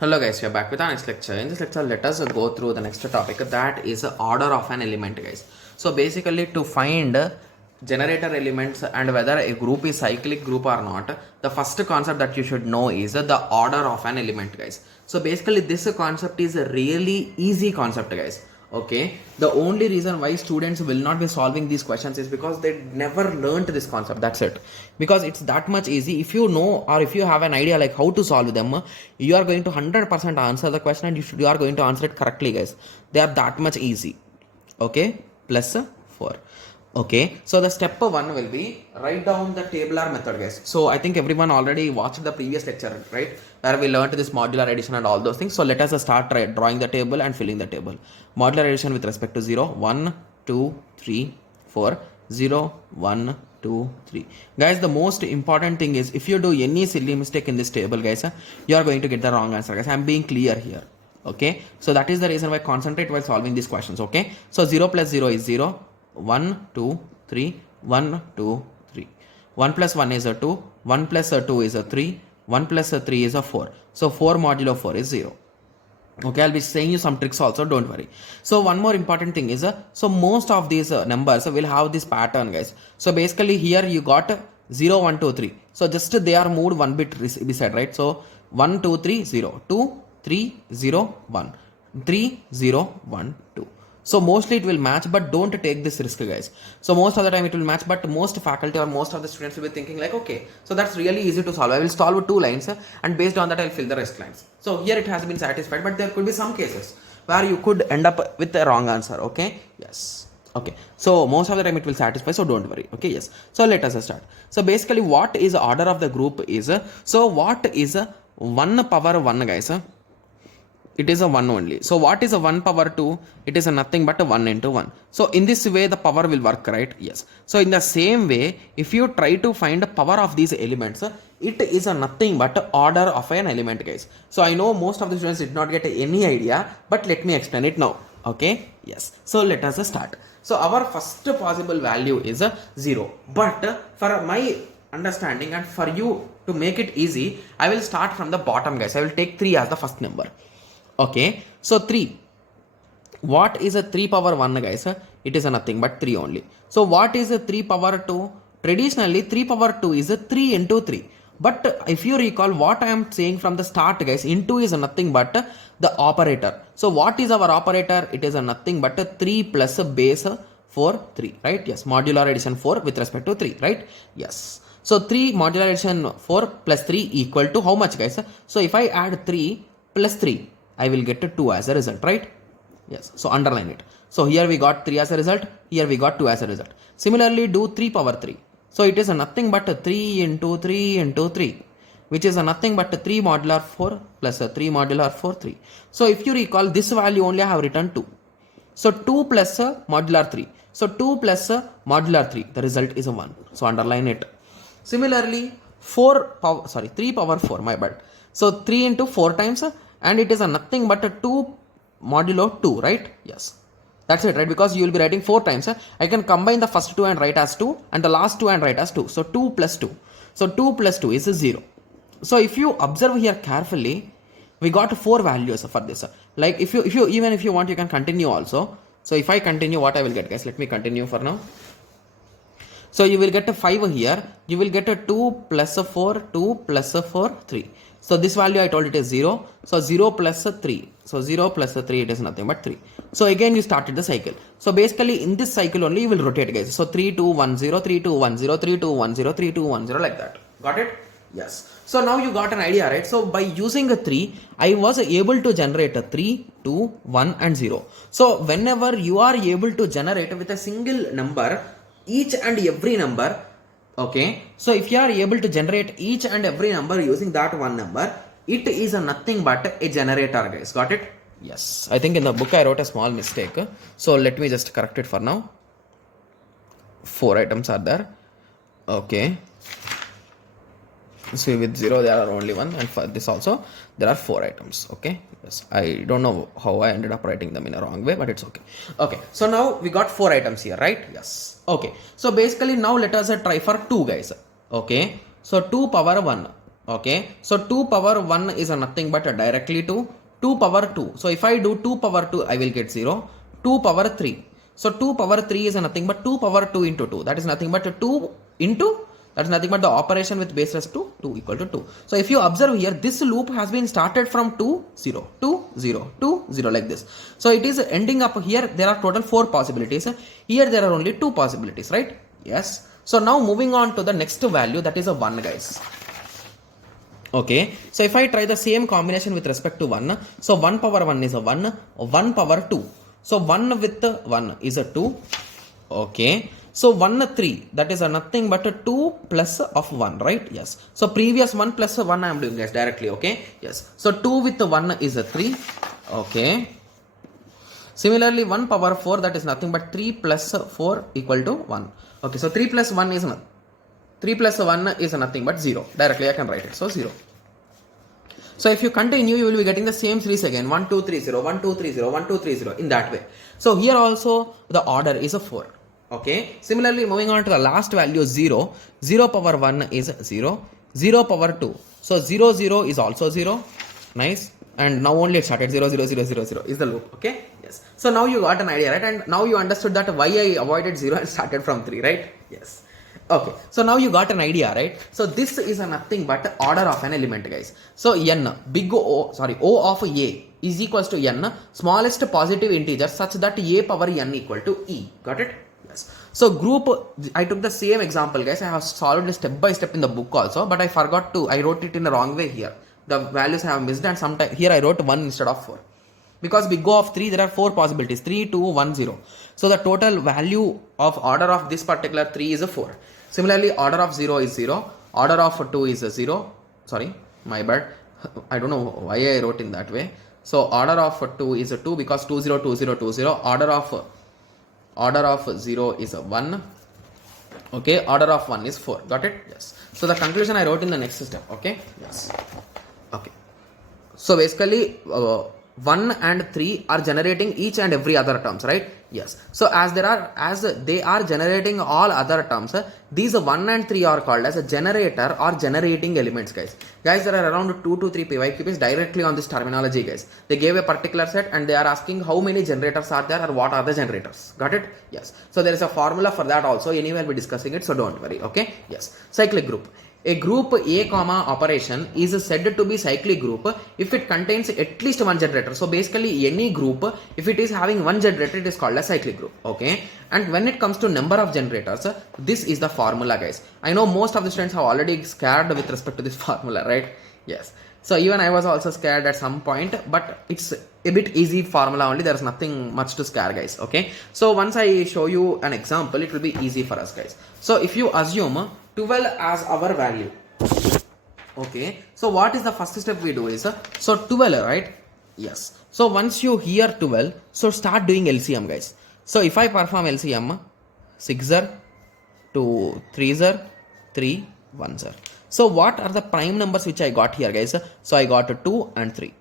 Hello guys, we are back with our next lecture. In this lecture, let us go through the next topic, that is order of an element, guys. So basically, to find generator elements and whether a group is cyclic group or not, the first concept that you should know is the order of an element, guys. So basically, this concept is a really easy concept, guys. Okay, the only reason why students will not be solving these questions is because they never learned this concept. That's it, because it's that much easy. If you know or if you have an idea like how to solve them, you are going to 100% answer the question, and you are going to answer it correctly, guys. They are that much easy. Okay, plus 4. Okay, so the step 1 will be write down the tabular method, guys. So I think everyone already watched the previous lecture, right, where we learned this modular addition and all those things. So let us start drawing the table and filling the table. Modular addition with respect to 0, 1, 2, 3, 4, 0, 1, 2, 3. Guys, the most important thing is if you do any silly mistake in this table, guys, you are going to get the wrong answer, guys. I am being clear here. Okay, so that is the reason why concentrate while solving these questions. Okay, so 0 plus 0 is 0. 1, 2, 3, 1, 2, 3. 1 plus 1 is a 2, 1 plus a 2 is a 3, 1 plus a 3 is a 4. So 4 modulo 4 is 0. Okay, I'll be saying you some tricks also, don't worry. So one more important thing is, so most of these numbers will have this pattern, guys. So basically here you got 0, 1, 2, 3. So just they are moved one bit beside, right? So 1, 2, 3, 0, 2, 3, 0, 1, 3, 0, 1, 2. So mostly it will match, but don't take this risk, guys. So most of the time it will match, but most faculty or most of the students will be thinking like, okay, so that's really easy to solve. I will solve with 2 lines and based on that I'll fill the rest lines. So here it has been satisfied, but there could be some cases where you could end up with the wrong answer. Okay, yes. Okay, so most of the time it will satisfy, so don't worry. Okay, yes. So let us start. So basically what is the order of the group is, so what is 1 power 1, guys? It is a 1 only. So what is a 1 power 2? It is a nothing but a 1 into 1. So in this way the power will work, right? Yes. So in the same way, if you try to find the power of these elements, it is a nothing but order of an element, guys. So I know most of the students did not get any idea, but let me explain it now. Okay, yes. So let us start. So our first possible value is a 0. But for my understanding and for you to make it easy, I will start from the bottom, guys. I will take 3 as the first number. Okay, so 3. What is a 3 power 1, guys? It is a nothing but 3 only. So what is a 3 power 2? Traditionally 3 power 2 is a 3 into 3. But if you recall what I am saying from the start, guys, into is a nothing but the operator. So what is our operator? It is a nothing but a 3 plus a base 4, 3, right? Yes, modular addition 4 with respect to 3, right? Yes. So 3 modular addition 4 plus 3 equal to how much, guys? So if I add 3 plus 3, I will get 2 as a result, right? Yes, so underline it. So here we got 3 as a result, here we got 2 as a result. Similarly, do 3 power 3. So it is a nothing but a 3 into 3 into 3, which is a nothing but a 3 modular 4 plus a 3 modular 4, 3. So if you recall, this value only I have written 2. So 2 plus a modular 3. So 2 plus a modular 3, the result is a 1. So underline it. Similarly, 3 power 4, my bad. So 3 into 4 times, and it is a nothing but a 2 modulo 2, right? Yes, that's it, right? Because you will be writing 4 times. I can combine the first 2 and write as 2 and the last 2 and write as 2. So 2 plus 2. So 2 plus 2 is 0. So if you observe here carefully, we got 4 values for this. Like if you even if you want, you can continue also. So if I continue, what I will get, guys? Let me continue for now. So you will get a 5 here. You will get a 2 plus a 4, 2 plus a 4, 3. So this value I told it is 0. So 0 plus a 3. So 0 plus a 3, it is nothing but 3. So again you started the cycle. So basically in this cycle only you will rotate, guys. So 3, 2, 1, 0, 3, 2, 1, 0, 3, 2, 1, 0, 3, 2, 1, 0, like that. Got it? Yes. So now you got an idea, right? So by using a 3, I was able to generate a 3, 2, 1 and 0. So whenever you are able to generate with a single number, each and every number, okay, so if you are able to generate each and every number using that one number, it is a nothing but a generator, guys. Got it? Yes. I think in the book I wrote a small mistake. So let me just correct it for now. 4 items are there. Okay. So with 0 there are only 1, and for this also there are 4 items. Okay, yes, I don't know how I ended up writing them in a wrong way, but it's okay. Okay, so now we got 4 items here, right? Yes. Okay, so basically now let us try for 2, guys. Okay, so 2 power 1. Okay, so 2 power 1 is nothing but directly to 2 power 2. So if I do 2 power 2, I will get 0. 2 power 3. So 2 power 3 is nothing but 2 power 2 into 2. That is nothing but 2 into, that is nothing but the operation with base rest to 2 equal to 2. So if you observe here, this loop has been started from 2, 0, 2, 0, 2, 0 like this. So it is ending up here, there are total 4 possibilities. Here there are only 2 possibilities, right? Yes. So now moving on to the next value, that is a 1, guys. Okay, so if I try the same combination with respect to 1, so 1 power 1 is a 1, 1 power 2. So 1 with 1 is a 2. Okay, so 1 3, that is a nothing but a 2 plus of 1, right? Yes. So previous 1 plus 1 I am doing, guys, directly. Okay, yes. So 2 with 1 is a 3. Okay. Similarly, 1 power 4, that is nothing but 3 plus 4 equal to 1. Okay, so 3 plus 1 is nothing. 3 plus 1 is nothing but 0. Directly I can write it. So 0. So if you continue, you will be getting the same series again. 1, 2, 3, 0, 1, 2, 3, 0, 1, 2, 3, 0 in that way. So here also the order is a 4. Okay. Similarly, moving on to the last value 0. 0 power 1 is 0. 0 power 2. So 0, 0 is also 0. Nice. And now only it started 0, 0, 0, 0, 0 is the loop. Okay. Yes. So now you got an idea, right? And now you understood that why I avoided 0 and started from 3, right? Yes. Okay, so now you got an idea, right? So this is a nothing but order of an element, guys. So n, big O, sorry, O of A is equals to n, smallest positive integer such that A power n equal to E. Got it? Yes. So group, I took the same example, guys. I have solved it step by step in the book also, but I forgot to, I wrote it in the wrong way here. The values I have missed, and sometimes here I wrote 1 instead of 4. Because big O of 3, there are 4 possibilities, 3, 2, 1, 0. So the total value of order of this particular 3 is a 4. Similarly, order of 0 is 0, order of 2 is a 0, sorry, my bad, I don't know why I wrote in that way. So order of 2 is a 2 because 2, 0, 2, 0, 2, 0, order of 0 is a 1, okay, order of 1 is 4, got it? Yes. So the conclusion I wrote in the next step, okay, yes, okay. So basically, 1 and 3 are generating each and every other terms, right? Yes. So as they are generating all other terms, these 1 and 3 are called as a generator or generating elements, guys. Guys, there are around 2 to 3 PYQs directly on this terminology, guys. They gave a particular set and they are asking how many generators are there or what are the generators. Got it? Yes. So there is a formula for that also. Anyway, I'll be discussing it, so don't worry. Okay? Yes. Cyclic group. A group A comma operation is said to be cyclic group if it contains at least one generator. So basically any group, if it is having one generator, it is called a cyclic group. Okay. And when it comes to number of generators, this is the formula, guys. I know most of the students have already scared with respect to this formula, right? Yes. So even I was also scared at some point, but it's a bit easy formula only. There's nothing much to scare, guys. Okay. So once I show you an example, it will be easy for us, guys. So if you assume 12 as our value, okay, so what is the first step we do is, so 12, right? Yes. So once you hear 12, so start doing LCM, guys. So if I perform LCM, 6er, 2 3er, 3 1er. So what are the prime numbers which I got here, guys? So I got 2 and 3.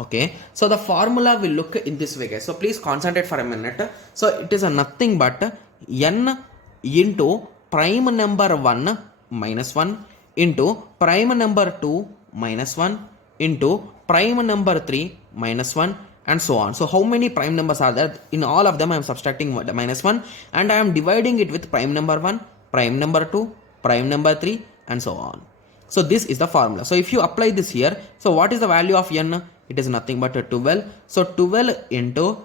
Okay, so the formula will look in this way, guys. So please concentrate for a minute. So it is a nothing but n into prime number 1 minus 1 into prime number 2 minus 1 into prime number 3 minus 1 and so on. So how many prime numbers are there? In all of them I am subtracting minus 1 and I am dividing it with prime number 1, prime number 2, prime number 3 and so on. So this is the formula. So if you apply this here, so what is the value of n? It is nothing but a 12. So 12 into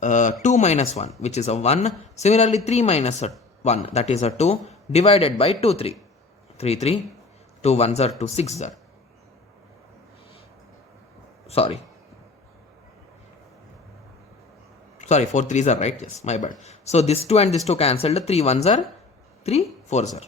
2 minus 1, which is a 1. Similarly 3 minus 1, that is a 2, divided by 2 3. 3 3, 2 1s are 2 6s are. Sorry, 4 3s are, right? Yes, my bad. So this 2 and this 2 cancelled. 3 1s are 3 4s are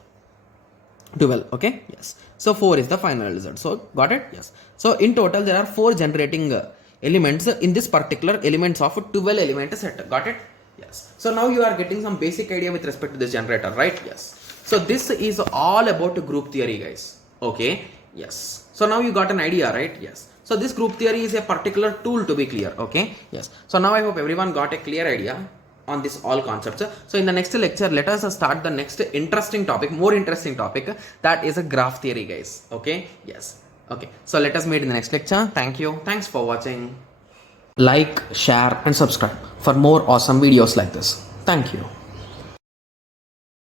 12. Okay, yes. So 4 is the final result. So got it? Yes. So in total there are 4 generating elements in this particular elements of 12 element set. Got it? Yes. So now you are getting some basic idea with respect to this generator, right? Yes. So this is all about group theory, guys. Okay. Yes. So now you got an idea, right? Yes. So this group theory is a particular tool, to be clear. Okay. Yes. So now I hope everyone got a clear idea. on this all concepts. So in the next lecture, let us start the next interesting topic, more interesting topic, that is a graph theory, guys. Okay, yes. Okay, so let us meet in the next lecture. Thank you. Thanks for watching. Like, share and subscribe for more awesome videos like this. Thank you.